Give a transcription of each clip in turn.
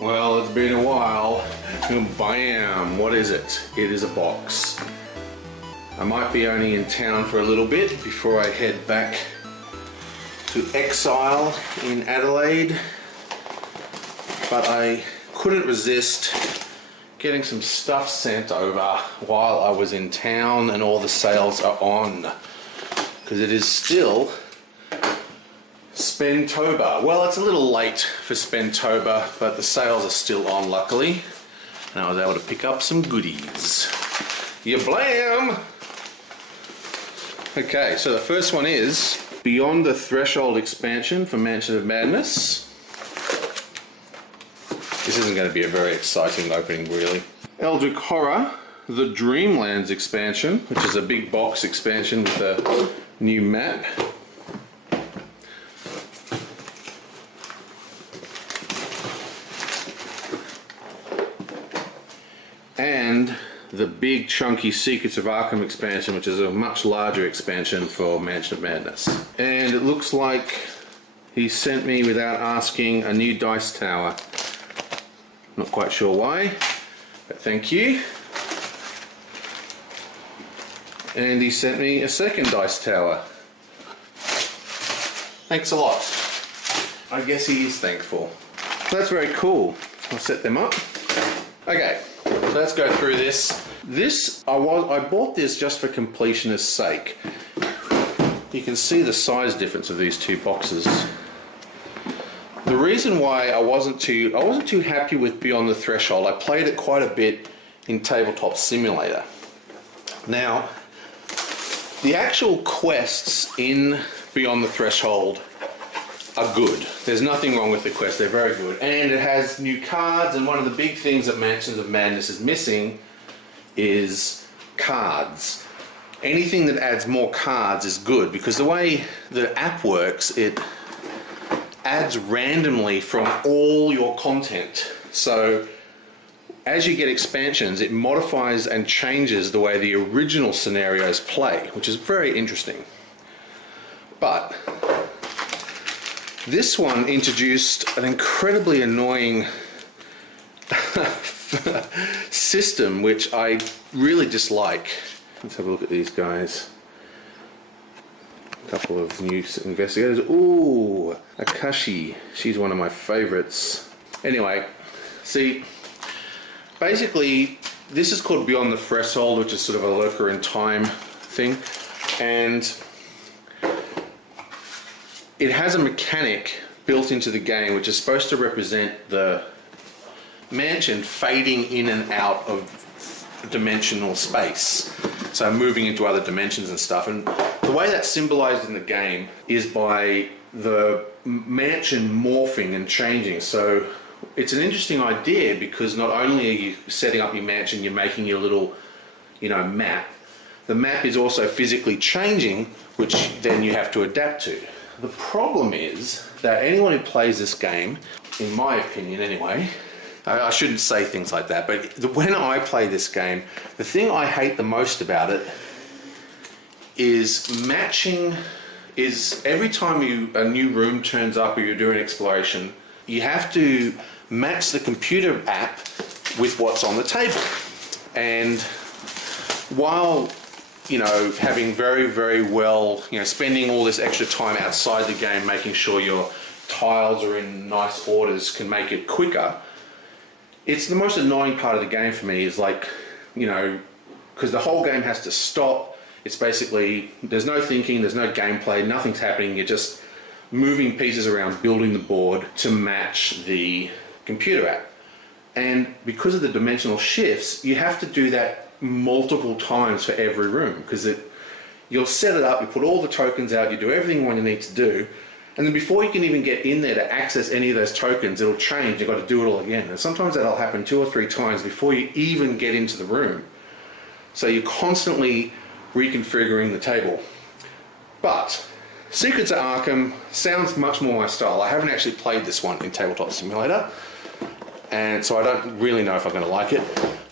Well, it's been a while, and bam, what is it? It is a box. I might be only in town for a little bit before I head back to exile in Adelaide, but I couldn't resist getting some stuff sent over while I was in town and all the sales are on, because it is still Spendtober. Well, it's a little late for Spendtober, but the sales are still on, luckily. And I was able to pick up some goodies. Ya blam! Okay, so the first one is Beyond the Threshold expansion for Mansion of Madness. This isn't going to be a very exciting opening, really. Eldritch Horror, the Dreamlands expansion, which is a big box expansion with a new map. And the big chunky Secrets of Arkham expansion, which is a much larger expansion for Mansion of Madness. And it looks like he sent me, without asking, a new dice tower. Not quite sure why, but thank you. And he sent me a second dice tower. Thanks a lot. I guess he is thankful. That's very cool. I'll set them up. Okay. Let's go through this. I bought this just for completionist's sake. You can see the size difference of these two boxes. The reason why I wasn't too happy with Beyond the Threshold, I played it quite a bit in Tabletop Simulator. Now, the actual quests in Beyond the Threshold are good. There's nothing wrong with the quest, they're very good. And it has new cards, and one of the big things that Mansions of Madness is missing is cards. Anything that adds more cards is good, because the way the app works, it adds randomly from all your content. So as you get expansions, it modifies and changes the way the original scenarios play, which is very interesting. But this one introduced an incredibly annoying system, which I really dislike. Let's have a look at these guys. A couple of new investigators. Ooh, Akashi. She's one of my favorites. Anyway, see, basically, this is called Beyond the Threshold, which is sort of a lurker in time thing. And it has a mechanic built into the game which is supposed to represent the mansion fading in and out of dimensional space. So moving into other dimensions and stuff. And the way that's symbolized in the game is by the mansion morphing and changing. So it's an interesting idea, because not only are you setting up your mansion, you're making your little, map. The map is also physically changing, which then you have to adapt to. The problem is that anyone who plays this game, in my opinion anyway, I shouldn't say things like that, but when I play this game, the thing I hate the most about it is matching. Is every time a new room turns up or you're doing exploration, you have to match the computer app with what's on the table. And while having very, very well, spending all this extra time outside the game making sure your tiles are in nice orders can make it quicker, it's the most annoying part of the game for me, is because the whole game has to stop. It's basically, there's no thinking, there's no gameplay, nothing's happening, you're just moving pieces around, building the board to match the computer app. And because of the dimensional shifts, you have to do that multiple times for every room, because you'll set it up, you put all the tokens out, you do everything you need to do, and then before you can even get in there to access any of those tokens, it'll change, you've got to do it all again. And sometimes that'll happen 2 or 3 times before you even get into the room. So you're constantly reconfiguring the table. But Secrets of Arkham sounds much more my style. I haven't actually played this one in Tabletop Simulator, and so I don't really know if I'm going to like it,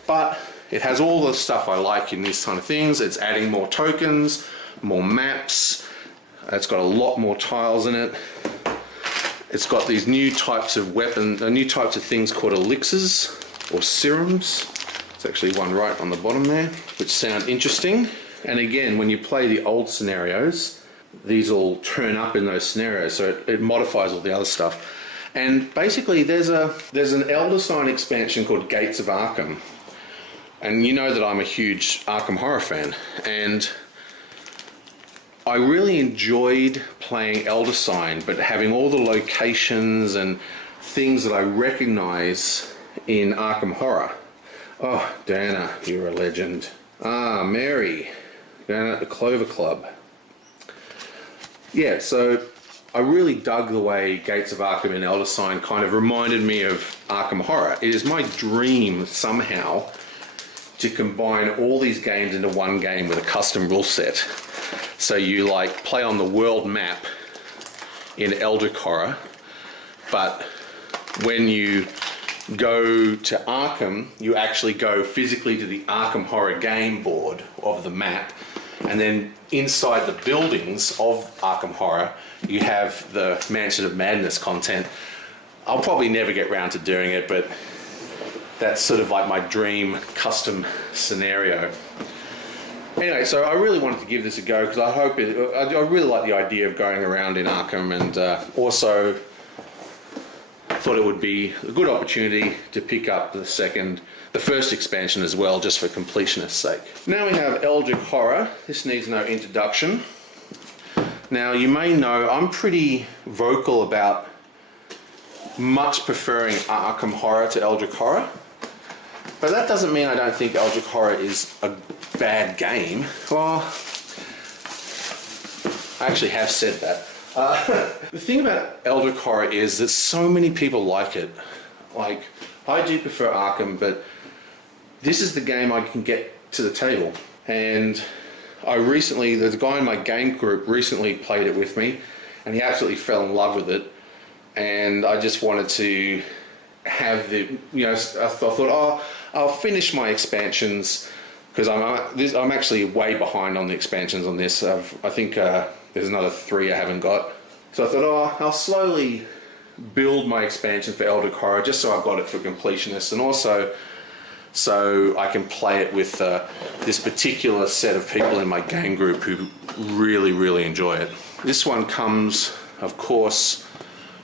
but it has all the stuff I like in these kind of things. It's adding more tokens, more maps, it's got a lot more tiles in it, It's got these new types of new types of things called elixirs or serums. There's actually one right on the bottom there, which sound interesting. And again, when you play the old scenarios, these all turn up in those scenarios, so it modifies all the other stuff. And basically, there's an Elder Sign expansion called Gates of Arkham. And you know that I'm a huge Arkham Horror fan, and I really enjoyed playing Elder Sign, but having all the locations and things that I recognize in Arkham Horror. Oh, Dana, you're a legend. Ah, Mary, down at the Clover Club. Yeah, so I really dug the way Gates of Arkham and Elder Sign kind of reminded me of Arkham Horror. It is my dream somehow to combine all these games into one game with a custom rule set. So you like play on the world map in Eldritch Horror, but when you go to Arkham, you actually go physically to the Arkham Horror game board of the map, and then inside the buildings of Arkham Horror, you have the Mansion of Madness content. I'll probably never get round to doing it, but that's sort of like my dream custom scenario. Anyway, so I really wanted to give this a go because I really like the idea of going around in Arkham, and also thought it would be a good opportunity to pick up the first expansion as well, just for completionist's sake. Now we have Eldritch Horror. This needs no introduction. Now you may know I'm pretty vocal about much preferring Arkham Horror to Eldritch Horror, but that doesn't mean I don't think Eldritch Horror is a bad game. Well, I actually have said that. The thing about Eldritch Horror is that so many people like it. Like, I do prefer Arkham, but this is the game I can get to the table. And the guy in my game group recently played it with me, and he absolutely fell in love with it. And I just wanted to have I thought, oh, I'll finish my expansions, because I'm actually way behind on the expansions on this. I think there's another 3 I haven't got. So I thought, oh, I'll slowly build my expansion for Eldritch Horror, just so I've got it for completionists, and also so I can play it with this particular set of people in my game group who really, really enjoy it. This one comes, of course,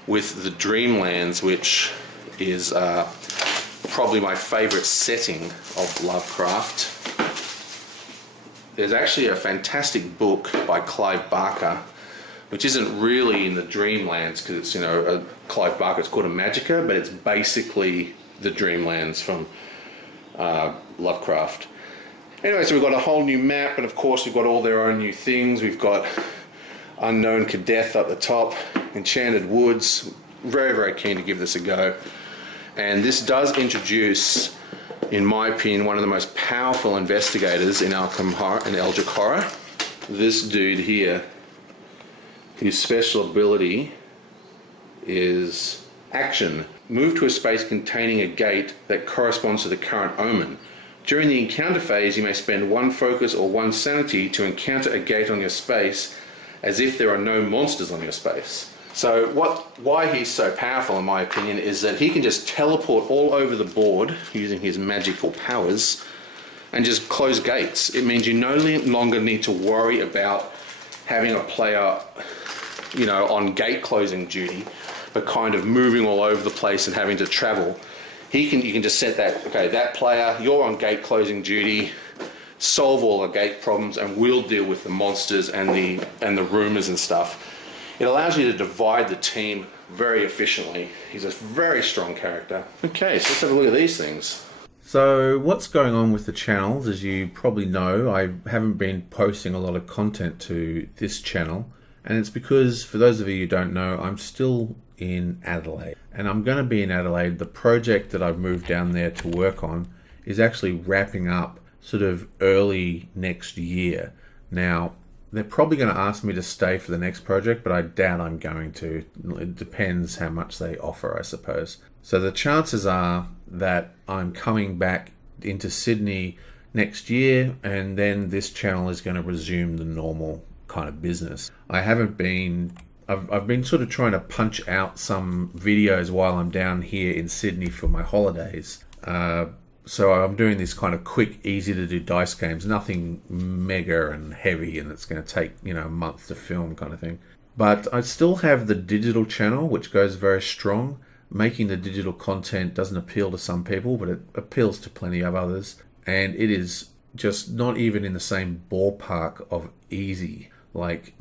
with the Dreamlands, which is probably my favorite setting of Lovecraft. There's actually a fantastic book by Clive Barker, which isn't really in the Dreamlands because it's, Clive Barker, it's called a Magica, but it's basically the Dreamlands from Lovecraft. Anyway, so we've got a whole new map, and of course we've got all their own new things. We've got Unknown Kadeth up the top, Enchanted Woods. Very, very keen to give this a go. And this does introduce, in my opinion, one of the most powerful investigators in Arkham Horror and Eldritch Horror. This dude here, his special ability is Action. Move to a space containing a gate that corresponds to the current omen. During the encounter phase, you may spend 1 focus or 1 sanity to encounter a gate on your space as if there are no monsters on your space. So why he's so powerful, in my opinion, is that he can just teleport all over the board using his magical powers and just close gates. It means you no longer need to worry about having a player, on gate closing duty, but kind of moving all over the place and having to travel. You can just set that, okay, that player, you're on gate closing duty, solve all the gate problems, and we'll deal with the monsters and the rumors and stuff. It allows you to divide the team very efficiently. He's a very strong character. Okay, so let's have a look at these things. So what's going on with the channels? As you probably know, I haven't been posting a lot of content to this channel, and it's because, for those of you who don't know, I'm still in Adelaide, and I'm going to be in Adelaide. The project that I've moved down there to work on is actually wrapping up sort of early next year. Now, they're probably going to ask me to stay for the next project, but I doubt I'm going to. It depends how much they offer, I suppose. So the chances are that I'm coming back into Sydney next year, and then this channel is going to resume the normal kind of business. I haven't been I've been sort of trying to punch out some videos while I'm down here in Sydney for my holidays. So I'm doing this kind of quick, easy to do dice games, nothing mega and heavy and it's going to take, a month to film kind of thing. But I still have the digital channel, which goes very strong. Making the digital content doesn't appeal to some people, but it appeals to plenty of others. And it is just not even in the same ballpark of easy. Like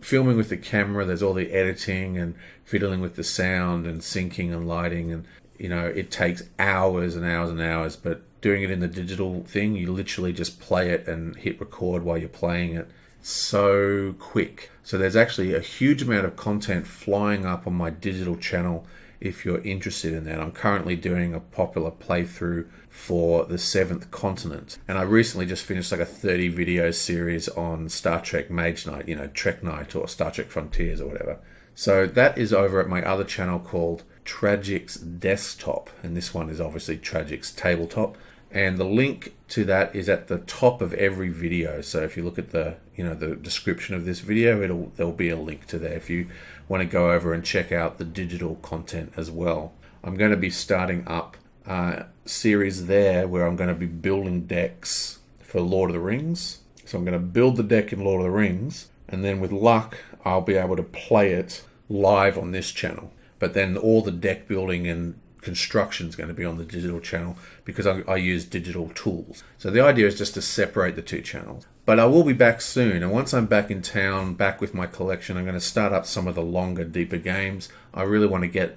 filming with the camera, there's all the editing and fiddling with the sound and syncing and lighting, and it takes hours and hours and hours. But doing it in the digital thing, you literally just play it and hit record while you're playing it. So quick. So there's actually a huge amount of content flying up on my digital channel if you're interested in that. I'm currently doing a popular playthrough for the Seventh Continent, and I recently just finished like a 30 video series on Star Trek Mage Knight, Trek Knight or Star Trek Frontiers or whatever. So that is over at my other channel called Tragic's Desktop, and this one is obviously Tragic's Tabletop, and the link to that is at the top of every video. So if you look at the the description of this video, there'll be a link to there if you want to go over and check out the digital content as well. I'm going to be starting up a series there where I'm going to be building decks for Lord of the Rings. So I'm going to build the deck in Lord of the Rings, and then with luck I'll be able to play it live on this channel. But then all the deck building and construction is going to be on the digital channel because I use digital tools. So the idea is just to separate the two channels. But I will be back soon, and once I'm back in town, back with my collection, I'm going to start up some of the longer, deeper games. I really want to get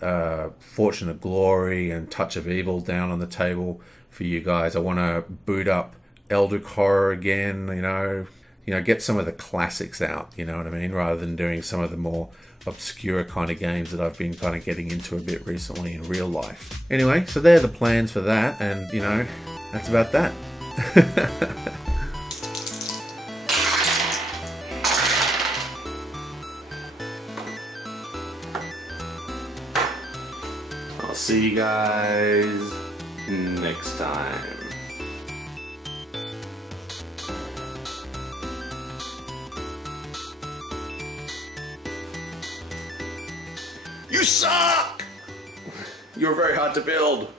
Fortune of Glory and Touch of Evil down on the table for you guys. I want to boot up Eldritch Horror again, get some of the classics out, you know what I mean, rather than doing some of the more obscure kind of games that I've been kind of getting into a bit recently in real life. Anyway, so they're the plans for that, and that's about that. I'll see you guys next time. You suck! You're very hard to build.